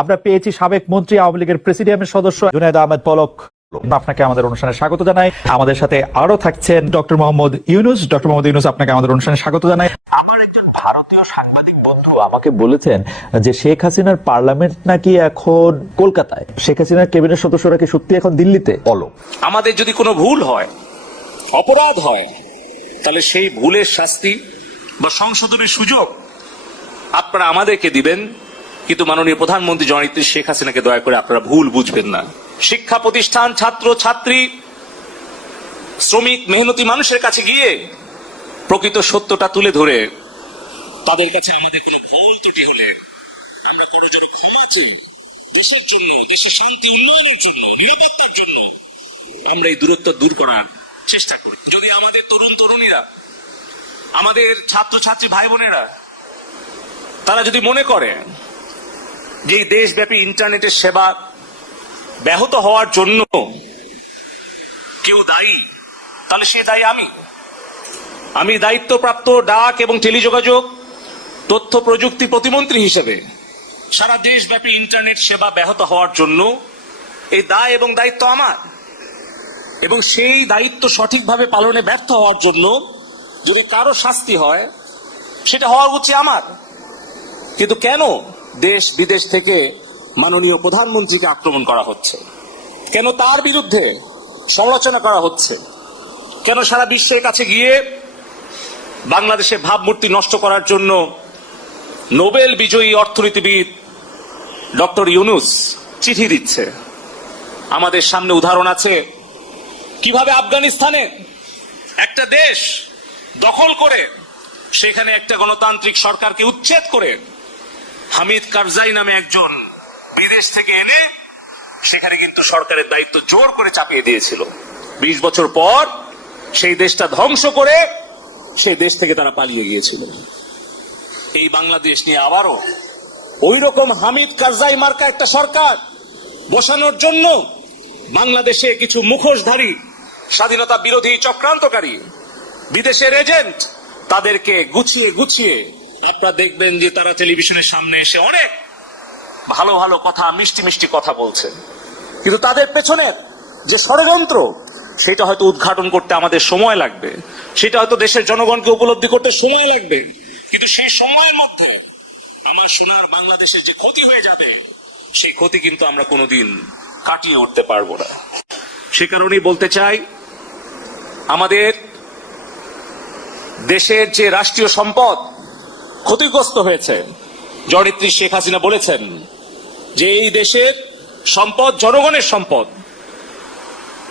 আমরা পেয়েছি সাবেক মন্ত্রী, আওয়ামী লীগের প্রেসিডিয়ামের সদস্য জুনায়েদ আহমেদ পলক। আপনাকে আমাদের অনুষ্ঠানে স্বাগত জানাই। আমাদের সাথে আরো থাকছেন ডক্টর মোহাম্মদ ইউনুস। ডক্টর মোহাম্মদ ইউনুস, আপনাকে আমাদের অনুষ্ঠানে স্বাগত জানাই। আমার একজন ভারতীয় সাংবাদিক বন্ধু আমাকে বলেছেন যে শেখ হাসিনার পার্লামেন্ট নাকি এখন কলকাতায়। শেখ হাসিনার ক্যাবিনেট সদস্যরা কি সত্যি এখন দিল্লিতে? বলো। আমাদের যদি কোনো ভুল হয়, অপরাধ হয়, তাহলে সেই ভুলের শাস্তি বা সংশোধনের সুযোগ আপনারা আমাদেরকে দিবেন, কিন্তু মাননীয় প্রধানমন্ত্রী জননেত্রী শেখ হাসিনাকে দয়া করে আপনারা ভুল বুঝবেন না। শিক্ষা প্রতিষ্ঠান, ছাত্র ছাত্রী, শ্রমিক, মেহনতি মানুষের কাছে গিয়ে প্রকৃত সত্যটা তুলে ধরে তাদের কাছে আমাদের কোনো ভুল ত্রুটি হলে আমরা করজোড়ে ক্ষমা চেয়ে দেশের জন্য, দেশের শান্তি উন্নয়নের জন্য, নিরাপত্তার জন্য আমরা এই দূরত্ব দূর করার চেষ্টা করি। যদি আমাদের তরুণ তরুণীরা, আমাদের ছাত্রছাত্রী ভাই বোনেরা তারা যদি মনে করে যে এই দেশব্যাপী ইন্টারনেটের সেবা ব্যাহত হওয়ার জন্য কেউ দায়ী, তাহলে সে দায়ী আমি দায়িত্বপ্রাপ্ত ডাক এবং টেলিযোগাযোগ তথ্য প্রযুক্তি প্রতিমন্ত্রী হিসেবে সারা দেশব্যাপী ইন্টারনেট সেবা ব্যাহত হওয়ার জন্য এই দায় এবং দায়িত্ব আমার, এবং সেই দায়িত্ব সঠিকভাবে পালনে ব্যর্থ হওয়ার জন্য যদি কারো শাস্তি হয় সেটা হওয়া উচিত আমার। কিন্তু কেন দেশ বিদেশ থেকে মাননীয় প্রধানমন্ত্রীকে আক্রমণ করা হচ্ছে? কেন তার বিরুদ্ধে সমালোচনা করা হচ্ছে? কেন সারা বিশ্বের কাছে গিয়ে বাংলাদেশের ভাবমূর্তি নষ্ট করার জন্য নোবেল বিজয়ী অর্থনীতিবিদ ডক্টর ইউনুস চিঠি দিচ্ছে? আমাদের সামনে উদাহরণ আছে কিভাবে আফগানিস্তানে একটা দেশ দখল করে সেখানে একটা গণতান্ত্রিক সরকারকে উচ্ছেদ করে হামিদ কারজাই নামে একজন বিদেশ থেকে এনে সেখানে কিন্তু সরকারের দায়িত্ব জোর করে চাপিয়ে দিয়েছিল। 20 বছর পর সেই দেশটা ধ্বংস করে সেই দেশ থেকে তারা পালিয়ে গিয়েছিল। এই বাংলাদেশ নিয়ে আবারও ওই রকম হামিদ কারজাই মার্কা একটা সরকার বসানোর জন্য বাংলাদেশে কিছু মুখোশধারী স্বাধীনতা বিরোধী চক্রান্তকারী বিদেশের এজেন্ট তাদেরকে গুছিয়ে গুছিয়ে আপনারা দেখবেন যে তারা টেলিভিশনের সামনে এসে অনেক ভালো ভালো কথা, মিষ্টি মিষ্টি কথা বলছে, কিন্তু তাদের পেছনের যে ষড়যন্ত্র সেটা হয়তো উদ্ঘাটন করতে আমাদের সময় লাগবে, সেটা হয়তো দেশের জনগণকে উপলব্ধি করতে সময় লাগবে, কিন্তু সেই সময়ের মধ্যে আমার সোনার বাংলাদেশের যে ক্ষতি হয়ে যাবে সেই ক্ষতি কিন্তু আমরা কোনোদিন কাটিয়ে উঠতে পারবো না। সে কারণেই বলতে চাই, আমাদের দেশের যে রাষ্ট্রীয় সম্পদ ক্ষতিগ্রস্ত হয়েছে, জননেত্রী শেখ হাসিনা বলেছেন যে এই দেশের সম্পদ জনগণের সম্পদ।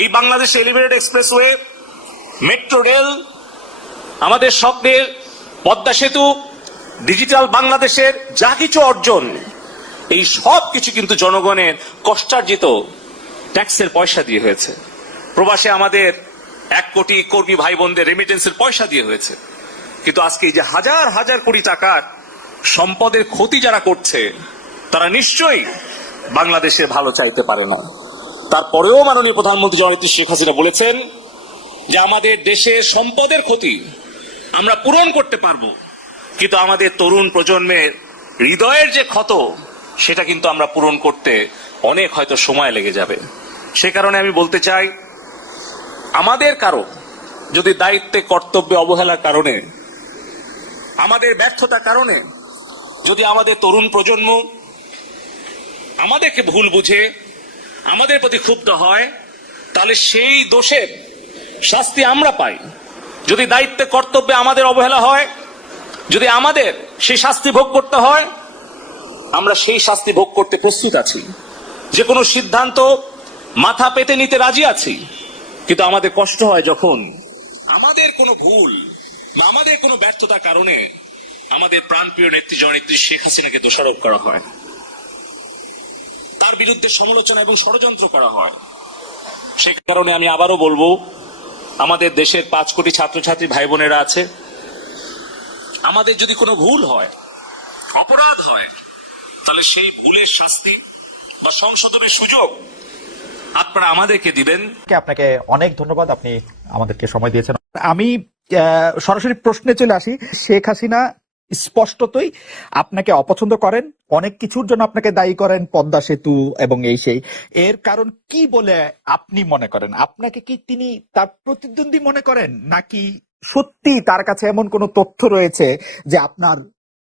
এই Bangladesh elevated expressway, metro rail, আমাদের স্বপ্নের পদ্মা সেতু, ডিজিটাল বাংলাদেশের যা কিছু অর্জন, এই সব কিছু কিন্তু জনগণের কষ্টার্জিত ট্যাক্সের পয়সা দিয়ে হয়েছে। প্রবাসে আমাদের 1 কোটি কর্মী ভাই বোনদের রেমিটেন্সের পয়সা দিয়ে হয়েছে। কিন্তু আজকে এই যে হাজার হাজার কোটি টাকার সম্পদের ক্ষতি যারা করছে তারা নিশ্চয়ই বাংলাদেশের ভালো চাইতে পারে না। তারপরেও মাননীয় প্রধানমন্ত্রী জননেত্রী শেখ হাসিনা বলেছেন যে আমাদের দেশের সম্পদের ক্ষতি আমরা পূরণ করতে পারবো, কিন্তু আমাদের তরুণ প্রজন্মের হৃদয়ের যে ক্ষত সেটা কিন্তু আমরা পূরণ করতে অনেক হয়তো সময় লেগে যাবে। সে কারণে আমি বলতে চাই, আমাদের কারো যদি দায়িত্বে কর্তব্যে অবহেলার কারণে, আমাদের ব্যর্থতার কারণে যদি আমাদের তরুণ প্রজন্ম আমাদেরকে ভুল বুঝে আমাদের প্রতি ক্ষুব্ধ হয়, তাহলে সেই দোষের শাস্তি আমরা পাই। যদি দায়িত্বে কর্তব্যে আমাদের অবহেলা হয়, যদি আমাদের সেই শাস্তি ভোগ করতে হয়, আমরা সেই শাস্তি ভোগ করতে প্রস্তুত আছি। যে কোনো সিদ্ধান্ত মাথা পেতে নিতে রাজি আছি, কিন্তু আমাদের কষ্ট হয় যখন আমাদের কোনো ভুল বা আমাদের কোনো ব্যর্থতার কারণে আমাদের প্রাণপ্রিয় নেত্রী জননেত্রী শেখ হাসিনাকে দোষারোপ করা হয়, তার বিরুদ্ধে সমালোচনা এবং ষড়যন্ত্র করা হয়। সে কারণে আমি আবারও বলবো, আমাদের দেশের 5 কোটি ছাত্রছাত্রী ভাই বোনেরা আছে, আমাদের যদি কোনো ভুল হয়, অপরাধ হয়, তাহলে সেই ভুলের শাস্তি বা সংশোধনের সুযোগ আপনারা আমাদেরকে দিবেন। আপনাকে অনেক ধন্যবাদ, আপনি আমাদেরকে সময় দিয়েছেন। আমি সরাসরি প্রশ্নে চলে আসি। শেখ হাসিনা স্পষ্টতই আপনাকে অপছন্দ করেন, অনেক কিছুর জন্য আপনাকে দায়ী করেন, পদ্মা সেতু এবং এই সেই। এর কারণ কি বলে আপনি মনে করেন? আপনাকে কি তিনি তার প্রতিদ্বন্দ্বী মনে করেন, নাকি সত্যি তার কাছে এমন কোনো তথ্য রয়েছে যে আপনার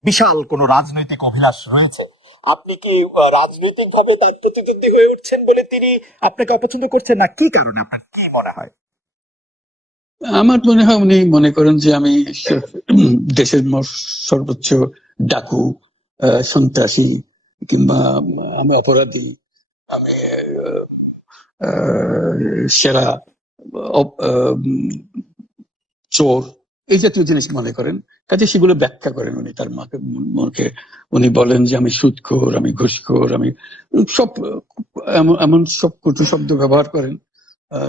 বিশাল কোনো রাজনৈতিক অভিলাষ রয়েছে? আপনি কি রাজনৈতিক ভাবে তার প্রতিদ্বন্দ্বী হয়ে উঠছেন বলে তিনি আপনাকে অপছন্দ করছেন, না কি কারণে? আপনার কি মনে হয়? আমার মনে হয় উনি মনে করেন যে আমি দেশের সর্বোচ্চ ডাকু, সন্ত্রাসী, কিংবা আমি অপরাধী, আমি সেরা চোর, এই জাতীয় জিনিস মনে করেন। কাজে সেগুলো ব্যাখ্যা করেন উনি তার মনকে। উনি বলেন যে আমি সুদখোর, আমি ঘুষখোর, আমি সব এমন সব কটু শব্দ ব্যবহার করেন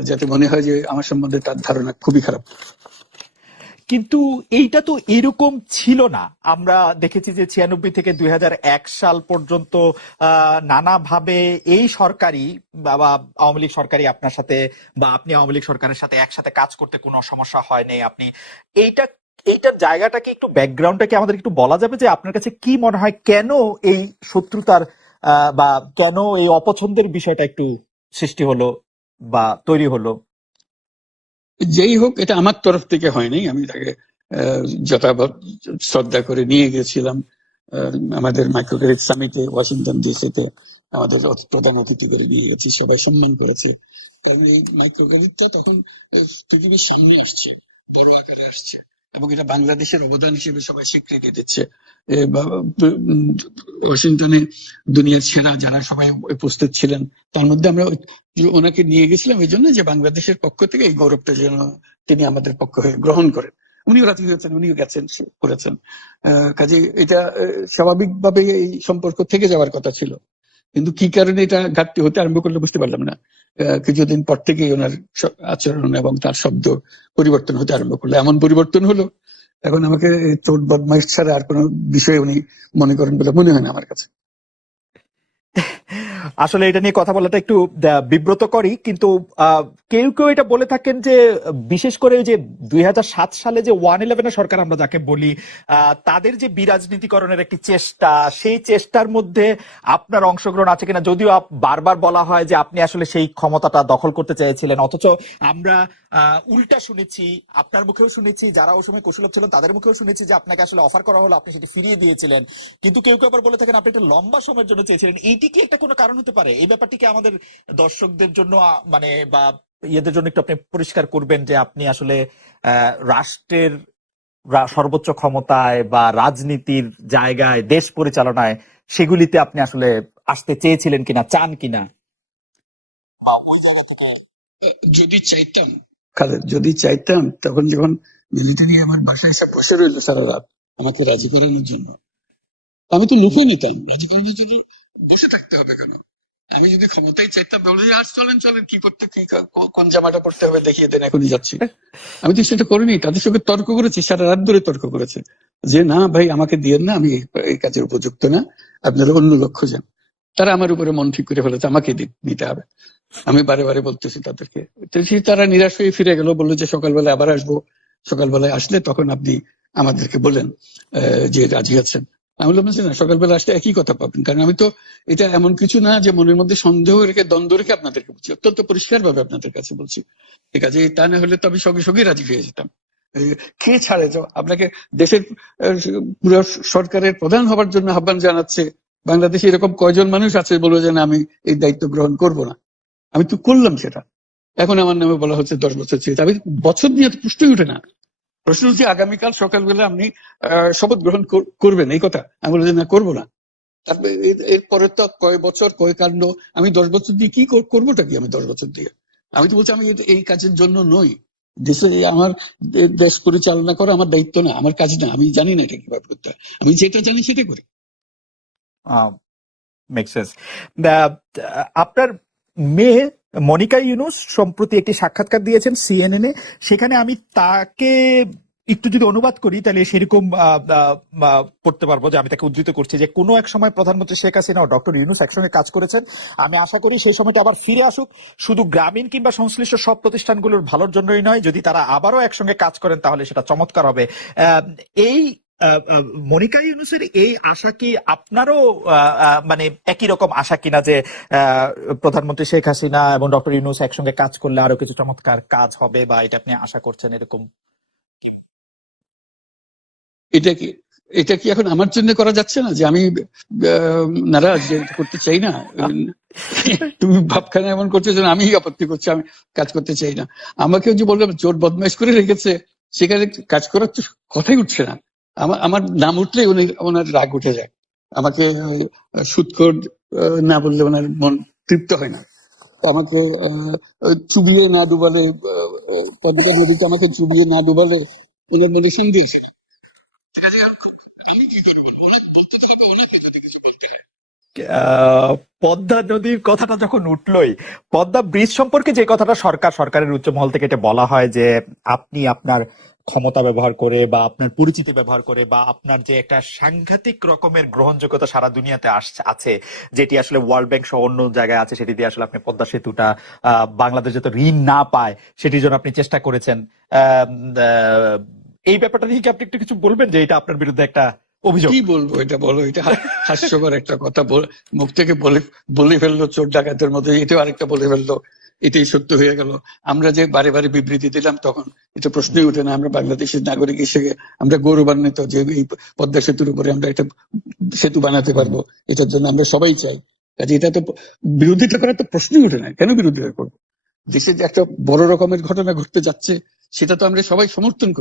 যাতে মনে হয় যে আমার সম্বন্ধে তার ধারণা খুবই খারাপ। কিন্তু এইটা তো এরকম ছিল না। আমরা দেখেছি যে 96 থেকে 2001 সাল পর্যন্ত নানাভাবে এই সরকারি বা আওয়ামী লীগ সরকারি আপনার সাথে, বা আপনি আওয়ামী লীগ সরকারের সাথে একসাথে কাজ করতে কোনো সমস্যা হয়নি। আপনি এইটা এইটার জায়গাটাকে একটু, ব্যাকগ্রাউন্ডটাকে আমাদের একটু বলা যাবে যে আপনার কাছে কি মনে হয় কেন এই শত্রুতার বা কেন এই অপছন্দের বিষয়টা একটু সৃষ্টি হলো বা তৈরি হলো? যেই হোক, এটা আমার তরফ থেকে হয়নি। আমি তাকে যথাযথ শ্রদ্ধা করে নিয়ে গেছিলাম আমাদের মাইক্রোক্রেডিট সামিটে ওয়াশিংটন ডিসিতে। আমাদের প্রধান অতিথি করে নিয়ে গেছি, সবাই সম্মান করেছে। কারণ এই মাইক্রোক্রেডিটটা তখন পৃথিবীর সামনে আসছে, বড় আকারে আসছে, এবং এটা বাংলাদেশের অবদান হিসেবে সবাই স্বীকৃতি দিচ্ছে। ওয়াশিংটনে দুনিয়ার সেরা যারা সবাই উপস্থিত ছিলেন, তার মধ্যে আমরা ওনাকে নিয়ে গেছিলাম এই জন্য যে বাংলাদেশের পক্ষ থেকে এই গৌরবটা যেন তিনি আমাদের পক্ষ হয়ে গ্রহণ করেন। উনিও রাজি হয়েছেন, উনিও গেছেন, করেছেন। কাজে এটা স্বাভাবিকভাবে এই সম্পর্ক থেকে যাওয়ার কথা ছিল। কিন্তু কি কারণে এটা ঘাটতি হতে আরম্ভ করলে বুঝতে পারলাম না। কিছুদিন পর থেকেই ওনার আচরণ এবং তার শব্দ পরিবর্তন হতে আরম্ভ করলো। এমন পরিবর্তন হলো, এখন আমাকে চোট বদমাইশ ছাড়া আর কোনো বিষয় উনি মনে করেন বলে মনে হয় না আমার কাছে। আসলে এটা নিয়ে কথা বলাটা একটু বিব্রতকরই, কিন্তু কেউ কেউ এটা বলে থাকেন যে বিশেষ করে যে 2007 সালে যে 111 সরকার আমরা যাকে বলি, তাদের যে বিরাজনীতিকরণের একটি চেষ্টা, সেই চেষ্টার মধ্যে আপনার অংশগ্রহণ আছে কিনা। যদিও বারবার বলা হয় যে আপনি আসলে সেই ক্ষমতাটা দখল করতে চেয়েছিলেন, অথচ আমরা উল্টা শুনেছি, আপনার মুখেও শুনেছি, যারা ওই সময় কৌশলভ ছিলেন তাদের মুখেও শুনেছি যে আপনাকে আসলে অফার করা হলো, আপনি সেটি ফিরিয়ে দিয়েছিলেন। কিন্তু কেউ কেউ আবার বলে থাকেন আপনি একটা লম্বা সময়ের জন্য চেয়েছিলেন। এইটি কি একটা কোনো কারণ হতে পারে? এই ব্যাপারটিকে আমাদের দর্শকদের জন্য মানে বা ইয়েদের জন্য একটু আপনি পরিষ্কার করবেন যে আপনি আসলে রাষ্ট্রের সর্বোচ্চ ক্ষমতায় বা রাজনীতির জায়গায়, দেশ পরিচালনায়, সেগুলিতে আপনি আসলে আসতে চেয়েছিলেন কিনা, চান কিনা? যদি চাইতাম, খালেদ, যদি চাইতাম, তখন যখন মিলিটারি আমার বাসায় এসে বসে রইলো সারা রাত আমাকে রাজি করানোর জন্য, আমি তো লুফে নিতাম। রাজি করানোর জন্য বসে থাকতে হবে কেন? আমি যদি ক্ষমতাই চাইতাম, বলে আজ চলেন চলেন, কি করতে, কি কোন জামাটা পড়তে হবে দেখিয়ে দেন, এখনই যাচ্ছি। আমি তো সেটা করিনি। তাদের সঙ্গে তর্ক করেছি, সারা রাত ধরে তর্ক করেছে যে না ভাই, আমাকে দিয়েন না, আমি এই কাজের উপযুক্ত না, আপনারা অন্য লক্ষ্য যান। তারা আমার উপরে মন ঠিক করে ফেলেছে আমাকে নিতে হবে। আমি বারে বারে বলতেছি তাদেরকে, তারা নিরাশ হয়ে ফিরে গেল, বললো যে সকালবেলা আবার আসবো, সকালবেলায় আসলে তখন আপনি আমাদেরকে বলেন যে রাজি আছেন। আমি বললাম যে না, সকালবেলা আসলে একই কথা পাবেন, কারণ আমি তো এটা এমন কিছু না যে মনের মধ্যে সন্দেহ রেখে, দ্বন্দ্ব রেখে আপনাদেরকে বলছি, অত্যন্ত পরিষ্কার ভাবে আপনাদের কাছে বলছি। ঠিক আছে, তা না হলে তো আমি সঙ্গে সঙ্গে রাজি হয়ে যেতাম। কে ছাড়ে তো আপনাকে দেশের পুরো সরকারের প্রধান হবার জন্য আহ্বান জানাচ্ছে, বাংলাদেশে এরকম কয়জন মানুষ আছে বলবো যে না, আমি এই দায়িত্ব গ্রহণ করব না। আমি তো করলাম সেটা। এখন আমার নামে বলা হচ্ছে 10 বছর চেয়ে। আমি বছর নিয়ে তো প্রশ্নই উঠে না। প্রশ্ন হচ্ছে আগামীকাল সকালবেলা আপনি শপথ গ্রহণ করবেন, এই কথা। আমি বললাম যে না, করবো না। তারপরে এরপরে তো কয় বছর, কয় কাণ্ড। আমি 10 বছর দিয়ে কি করবোটা কি? আমি 10 বছর দিয়ে, আমি তো বলছি আমি এই কাজের জন্য নই। দেশে আমার দেশ পরিচালনা করা আমার দায়িত্ব না, আমার কাজ না। আমি জানি না এটা কিভাবে করতে হয়, আমি যেটা জানি সেটা করি। Make sense. আপনার মেয়ে মনিকা ইউনুস সম্প্রতি একটি সাক্ষাৎকার দিয়েছেন সিএনএন এ। সেখানে আমি তাকে একটু যদি অনুবাদ করি তাহলে সেরকম পড়তে পারবো যে আমি তাকে উদ্ধৃত করছি যে কোনো এক সময় প্রধানমন্ত্রী শেখ হাসিনা ও ডক্টর ইউনুস একসঙ্গে কাজ করেছেন। আমি আশা করি সেই সময়টা আবার ফিরে আসুক, শুধু গ্রামীণ কিংবা সংশ্লিষ্ট সব প্রতিষ্ঠানগুলোর ভালোর জন্যই নয়। যদি তারা আবারও একসঙ্গে কাজ করেন তাহলে সেটা চমৎকার হবে। এই মনিকা ইউনূসের এই আশা কি আপনারও মানে একই রকম আশা কিনা যে প্রধানমন্ত্রী শেখ হাসিনা এবং ডক্টর ইউনূস একসঙ্গে কাজ করলে আরো কিছু চমৎকার কাজ হবে, বা এটা আপনি আশা করছেন এরকম? এটা কি এখন আমার জন্য করা যাচ্ছে না যে আমি নারাজ, যে এটা করতে চাই না? তুমি ভাবখানা এমন করছো যেন আমি আপত্তি করছি, আমি কাজ করতে চাই না। আমাকে যে বললাম চোর বদমাইশ করে রেখেছে, সেখানে কাজ করার তো কথাই উঠছে না। আমার নাম উঠলেই ওনার রাগ উঠে যায়। আমাকে সুৎখোর না বললে ওনার মন তৃপ্ত হয় না। আমাকে চুবিয়ে না ডুবালে, পদ্মা নদীতে আমাকে চুবিয়ে না ডুবালে ওনার মনে সন্দেহ ছিল। আমি কি করে বলবো? বলতে তো হবে ওনাকে, যদি কিছু বলতে হয়। পদ্মা নদীর কথাটা যখন উঠলোই, পদ্মা ব্রিজ সম্পর্কে যে কথাটা সরকারের উচ্চ মহল থেকে এটা বলা হয় যে আপনি আপনার ক্ষমতা ব্যবহার করে বা আপনার পরিচিতি ব্যবহার করে বা আপনার যে একটা সাংঘাতিক রকমের গ্রহণযোগ্যতা সারা দুনিয়াতে আছে, যেটি আসলে ওয়ার্ল্ড ব্যাংক সহ অন্য জায়গায় আছে, সেটি দিয়ে আসলে আপনি পদ্মা সেতুটা বাংলাদেশ যাতে ঋণ না পায় সেটির জন্য আপনি চেষ্টা করেছেন। এই ব্যাপারটা নিয়ে কি আপনি একটু কিছু বলবেন, যে এটা আপনার বিরুদ্ধে একটা অভিযোগ? কি বলবো, এটা বলো, এটা হাস্যকর একটা কথা মুখ থেকে বলে ফেললো চোর ডাকাতের মতো, এটাও আরেকটা বলে ফেললো, এটাই সত্য হয়ে গেল। আমরা যে বারে বারে বিবৃতি দিলাম তখন এটা প্রশ্নই ওঠে না। আমরা বাংলাদেশের নাগরিক হিসেবে আমরা গৌরবান্বিত যে এই পদ্মা সেতুর উপরে আমরা একটা সেতু বানাতে পারবো, এটার জন্য আমরা সবাই চাই। কাজে এটা তো বিরোধিতা করার তো প্রশ্নই ওঠে না। কেন বিরোধিতা করবো? দেশে যে একটা বড় রকমের ঘটনা ঘটতে যাচ্ছে, সেটা তো আমরা সবাই সমর্থন করি।